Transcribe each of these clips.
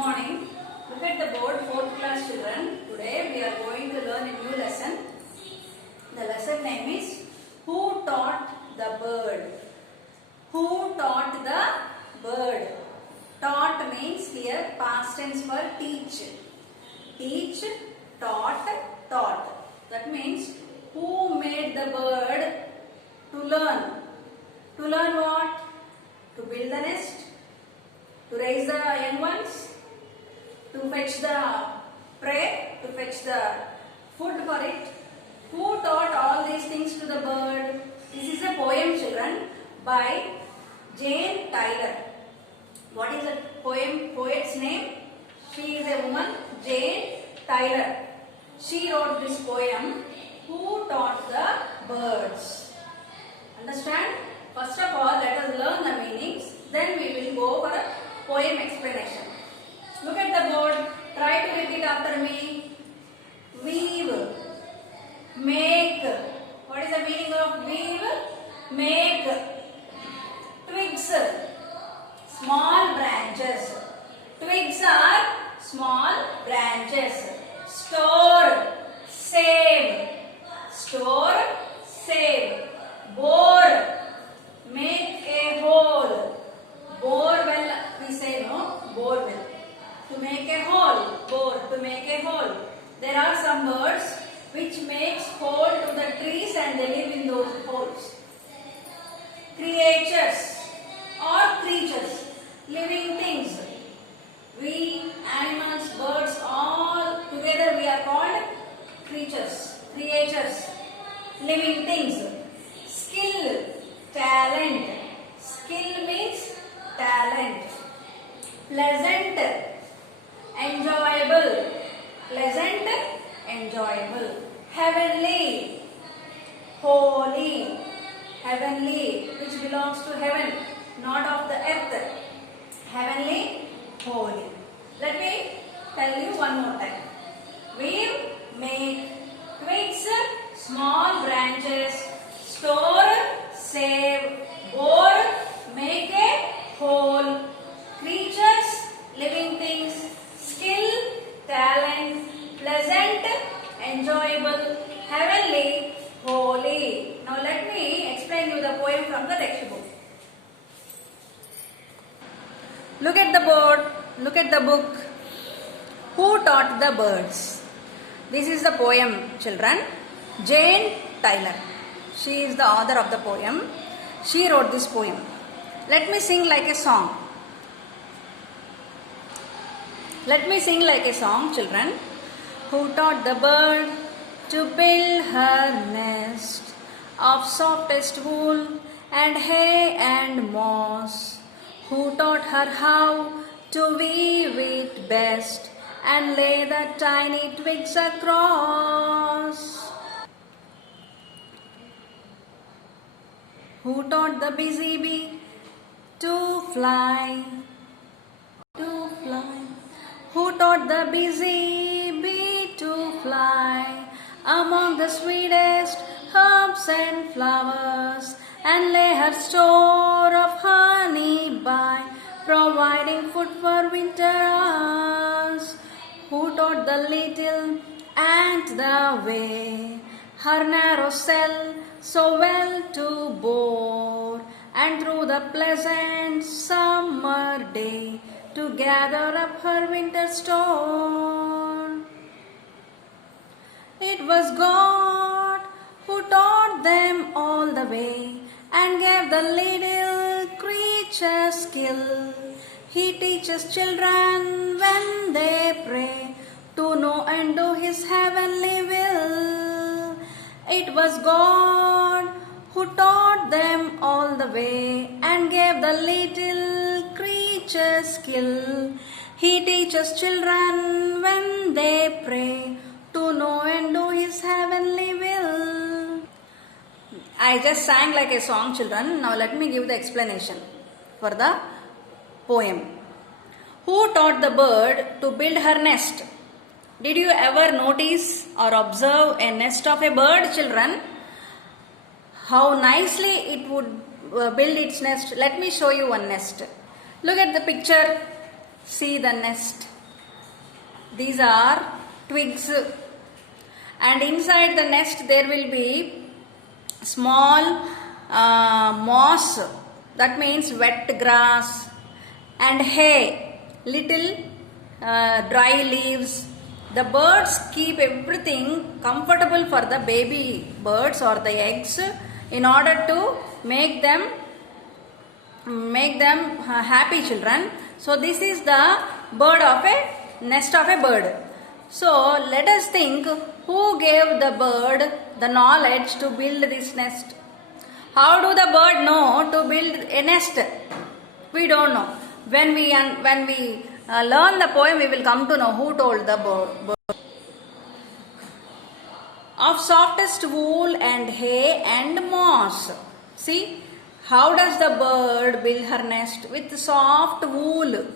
morning. Look at the board, 4th class children. Today we are going to learn a new lesson. The lesson name is Who Taught the Bird? Who taught the bird? Taught means here past tense for teach. Teach, taught, taught. That means who made the bird to learn? To learn what? To build the nest, to raise the young ones, to fetch the prey, to fetch the food for it. Who taught all these things to the bird? This is a poem, children, by Jane Tyler. What is the poet's name? She is a woman, Jane Tyler. She wrote this poem, Who Taught the Birds? Understand? First of all, let us learn the meanings. Then we will go for a poem explanation. Look at the board. Try to repeat after me. Weave. Make. What is the meaning of weave? Make. Twigs. Small branches. Twigs are small branches. Store. Save. Store. Save. Bore. Make a hole. Bore well, we say no, bore well. To make a hole, bore, to make a hole. There are some birds which makes hole to the trees and they live in those holes. Creatures or creatures, living things. We, animals, birds, all together we are called creatures, creatures, living things. Skill, talent. Skill means talent. Pleasant, enjoyable. Pleasant, enjoyable. Heavenly, holy. Heavenly, which belongs to heaven, not of the earth. Heavenly, holy. Let me tell you one more time. Weave, make. Twigs, small branches. Store, save. Bore, make a hole. Creatures, living things. Skill, talent. Pleasant, enjoyable. Heavenly, holy. Now let me explain you the poem from the textbook. Look at the board. Look at the book. Who taught the birds? This is the poem, children. Jane Tyler. She is the author of the poem. She wrote this poem. Let me sing like a song. Let me sing like a song, children. Who taught the bird to build her nest of softest wool and hay and moss? Who taught her how to weave it best and lay the tiny twigs across? Who taught the busy bee to fly? To fly. Who taught the busy bee to fly among the sweetest herbs and flowers and lay her store of honey by, providing food for winter hours? Who taught the little ant the way her narrow cell so well to bore, and through the pleasant summer day to gather up her winter store? It was God who taught them all the way and gave the little creature skill. He teaches children when they pray to know and do His heavenly will. It was God who taught them all the way and gave the little creature skill. He teaches children when they pray to know and do His heavenly will. I just sang like a song, children. Now let me give the explanation for the poem. Who taught the bird to build her nest? Did you ever notice or observe a nest of a bird, children? How nicely it would build its nest. Let me show you one nest. Look at the picture. See the nest. These are twigs, and inside the nest there will be small moss, that means wet grass, and hay, little dry leaves. The birds keep everything comfortable for the baby birds or the eggs in order to make them happy children. So this is the nest of a bird. So let us think, who gave the bird the knowledge to build this nest? How do the bird know to build a nest? We don't know. When we learn the poem, we will come to know who told the bird. Of softest wool and hay and moss. See, how does the bird build her nest? With soft wool.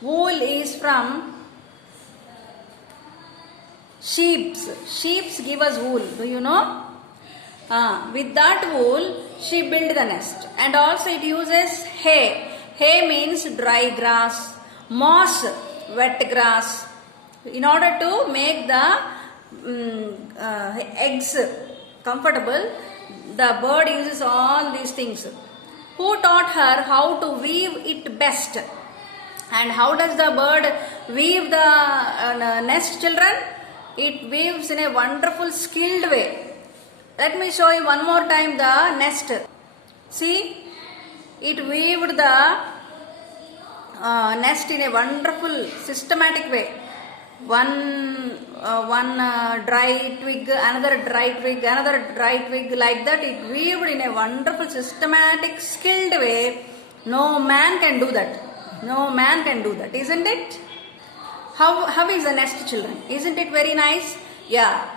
Wool is from sheep. Sheep give us wool. Do you know? With that wool, she built the nest. And also it uses hay. Hay means dry grass. Moss, wet grass. In order to make the eggs comfortable, the bird uses all these things. Who taught her how to weave it best? And how does the bird weave the nest, children? It weaves in a wonderful, skilled way. Let me show you one more time the nest. See, it weaved the nest in a wonderful, systematic way. One dry twig, another dry twig, another dry twig, like that it weaved in a wonderful, systematic, skilled way. No man can do that. No man can do that, isn't it? How is the nest, children? Isn't it very nice? Yeah.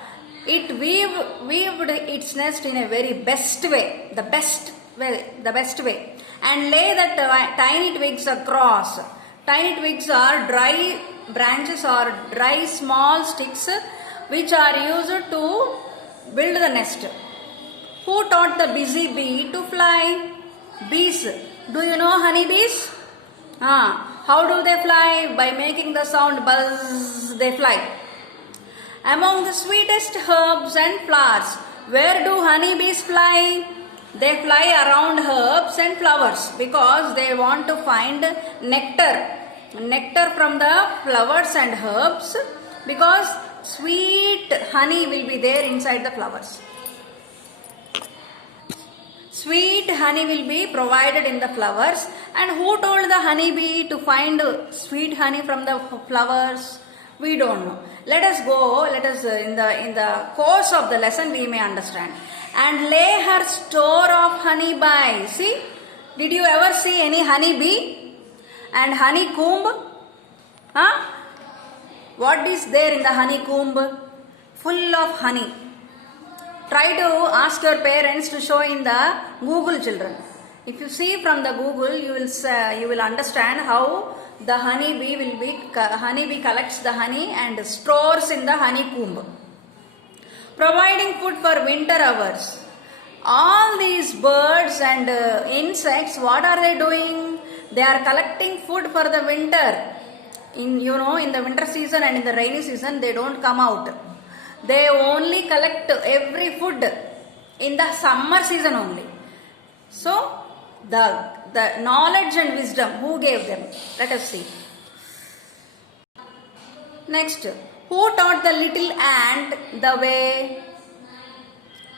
It weaved its nest in a very best way, the best way, and lay the tiny twigs across. Tiny twigs are dry branches or dry small sticks which are used to build the nest. Who taught the busy bee to fly? Bees. Do you know honeybees? How do they fly? By making the sound buzz, they fly. Among the sweetest herbs and flowers, where do honeybees fly? They fly around herbs and flowers because they want to find nectar. Nectar from the flowers and herbs, because sweet honey will be there inside the flowers. Sweet honey will be provided in the flowers. And who told the honeybee to find sweet honey from the flowers? We don't know. Let us in the course of the lesson we may understand. And lay her store of honey by. See, did you ever see any honeybee? And honeycomb? What is there in the honeycomb? Full of honey. Try to ask your parents to show in the Google, children. If you see from the Google, you will understand how the honeybee collects the honey and stores in the honeycomb, providing food for winter hours. All these birds and insects, what are they doing? They are collecting food for the winter. In the winter season and in the rainy season, they don't come out. They only collect every food in the summer season only. So, the knowledge and wisdom, who gave them? Let us see. Next, who taught the little ant the way?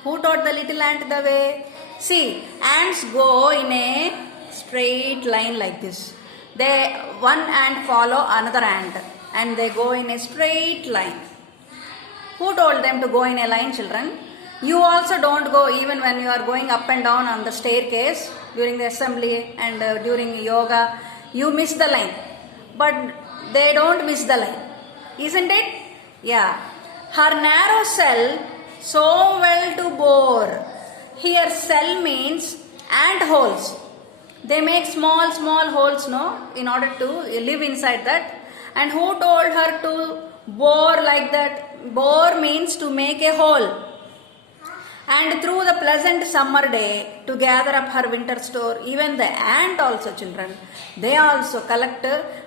Who taught the little ant the way? See, ants go in a straight line like this. One ant follow another ant and they go in a straight line. Who told them to go in a line, children? You also don't go even when you are going up and down on the staircase during the assembly and during yoga. You miss the line. But they don't miss the line. Isn't it? Yeah. Her narrow cell so well to bore. Here cell means ant holes. They make small holes, in order to live inside that. And who told her to bore like that? Bore means to make a hole. And through the pleasant summer day to gather up her winter store, even the ant also, children, they also collect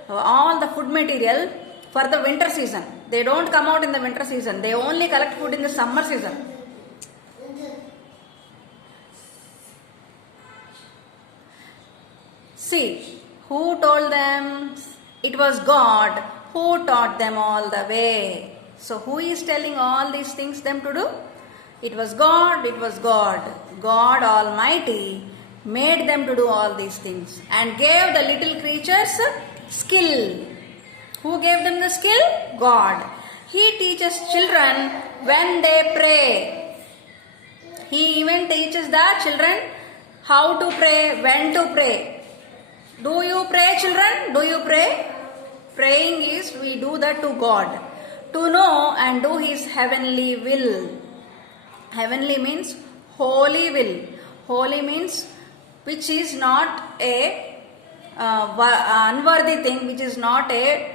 all the food material for the winter season. They don't come out in the winter season. They only collect food in the summer season. See, who told them? It was God who taught them all the way. So who is telling all these things them to do? It was God, it was God. God Almighty made them to do all these things and gave the little creatures skill. Who gave them the skill? God. He teaches children when they pray. He even teaches the children how to pray, when to pray. Do you pray, children? Do you pray? Praying is we do that to God. To know and do His heavenly will. Heavenly means holy will. Holy means which is not a unworthy thing, which is not a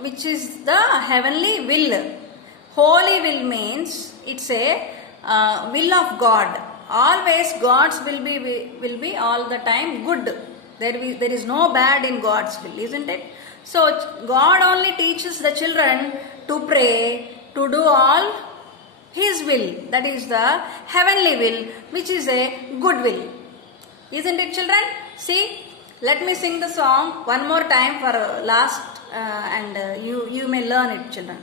which is the heavenly will. Holy will means it's a will of God. Always God's will be all the time good. There is no bad in God's will, isn't it? So God only teaches the children to pray, to do all His will. That is the heavenly will, which is a good will. Isn't it, children? See, let me sing the song one more time for last and you may learn it, children.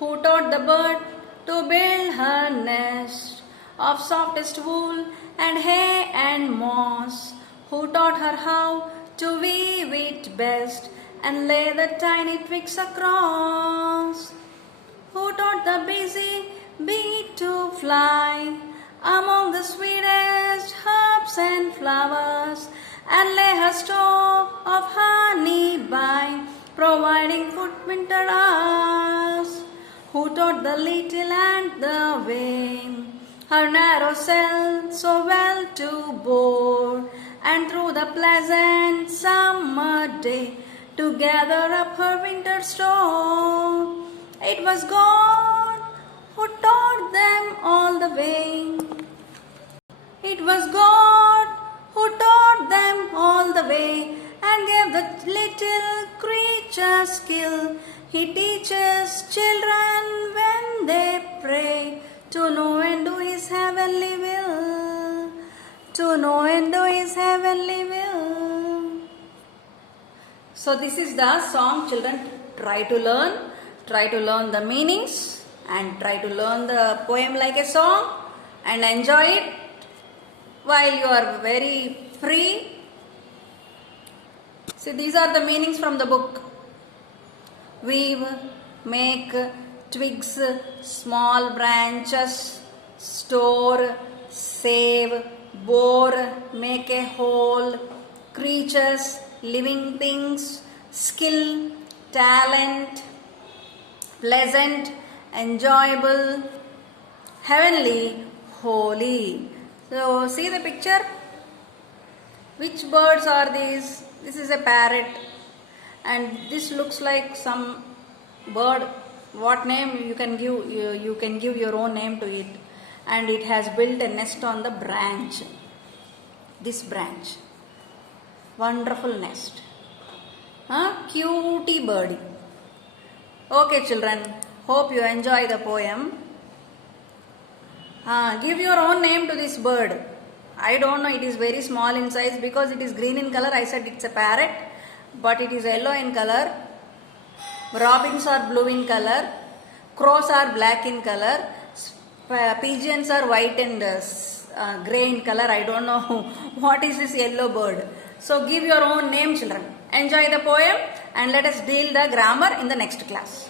Who taught the bird to build her nest of softest wool and hay and moss? Who taught her how to weave it best and lay the tiny twigs across? Who taught the busy bee to fly among the sweetest herbs and flowers and lay her store of honey by, providing food winter hours? Who taught the little ant the way her narrow cell so well to bore, and through the pleasant summer day to gather up her winter store? It was God who taught them all the way. It was God who taught them all the way and gave the little creature skill. He teaches children when they pray to know and do His heavenly will. To know and do His heavenly will. So this is the song, children. Try to learn the meanings and try to learn the poem like a song and enjoy it while you are very free. See, these are the meanings from the book. Weave, make, twigs, small branches, store, save, bore, make a hole, creatures, living things, skill, talent, pleasant, enjoyable, heavenly, holy. So see the picture. Which birds are these? This is a parrot and this looks like some bird. What name you can give? You can give your own name to it. And it has built a nest on the branch. This branch. Wonderful nest. Cutie birdie. Okay, children. Hope you enjoy the poem. Give your own name to this bird. I don't know, it is very small in size because it is green in color. I said it's a parrot, but it is yellow in color. Robins are blue in color. Crows are black in color. Pigeons are white and grey in color. I don't know what is this yellow bird. So give your own name, children. Enjoy the poem and let us deal the grammar in the next class.